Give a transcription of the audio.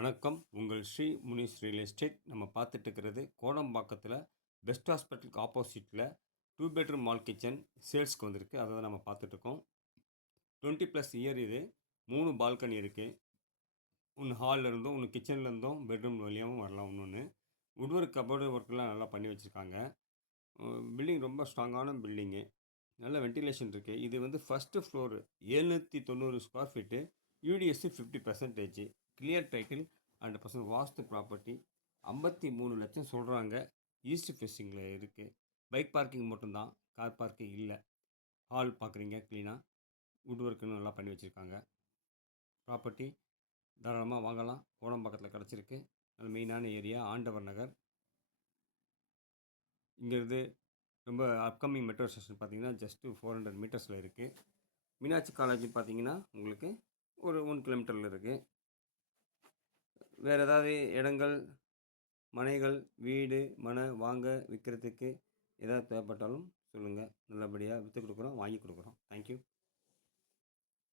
வணக்கம். உங்கள் Sri Munis real estate. நம்ம பார்த்துட்டு இருக்கிறது கோடம்பாக்கத்தில் பெஸ்ட் ஹாஸ்பிட்டலுக்கு ஆப்போசிட்டில் 2 பெட்ரூம் மால் கிச்சன் சேல்ஸ்க்கு வந்திருக்கு. அதை தான் நம்ம பார்த்துட்ருக்கோம். 20+ இயர் இது. 3 பால்கனி இருக்குது. ஒன்று ஹாலில் இருந்தும் ஒன்று கிச்சனில் இருந்தும் பெட்ரூம் வழியாகவும் வரலாம். ஒன்று வுட்வொர்க் கபோர்டு ஒர்க்லாம் நல்லா பண்ணி வச்சுருக்காங்க. பில்டிங் ரொம்ப ஸ்ட்ராங்கான பில்டிங்கு. நல்ல வென்டிலேஷன் இருக்குது. இது வந்து first floor 790 square feet. UDS 50%. Clear title 100% வாஸ்து ப்ராப்பர்ட்டி. 53 லட்சம் சொல்கிறாங்க. ஈஸ்ட் ஃபேஸிங்கில் இருக்குது. பைக் பார்க்கிங் மட்டும்தான், கார் பார்க்கிங் இல்லை. ஹால் பார்க்குறீங்க க்ளீனாக. வுட் ஒர்க்குன்னு நல்லா பண்ணி வச்சுருக்காங்க. ப்ராப்பர்ட்டி தாராளமாக வாங்கலாம். கோடம்பாக்கத்தில் கிடச்சிருக்கு. நல்ல மெயினான ஏரியா ஆண்டவர் நகர். இங்கேருந்து ரொம்ப அப்கமிங் மெட்ரோ ஸ்டேஷன் பார்த்தீங்கன்னா ஜஸ்ட்டு 400 மீட்டர்ஸில் இருக்குது. மீனாட்சி காலேஜ் பார்த்தீங்கன்னா உங்களுக்கு ஒரு 1 கிலோமீட்டரில் இருக்குது. வேறு ஏதாவது இடங்கள், மனைகள், வீடு, மனை வாங்க விற்கிறதுக்கு ஏதாவது தேவைப்பட்டாலும் சொல்லுங்கள். நல்லபடியாக விற்று கொடுக்குறோம், வாங்கி கொடுக்குறோம். தேங்க்யூ.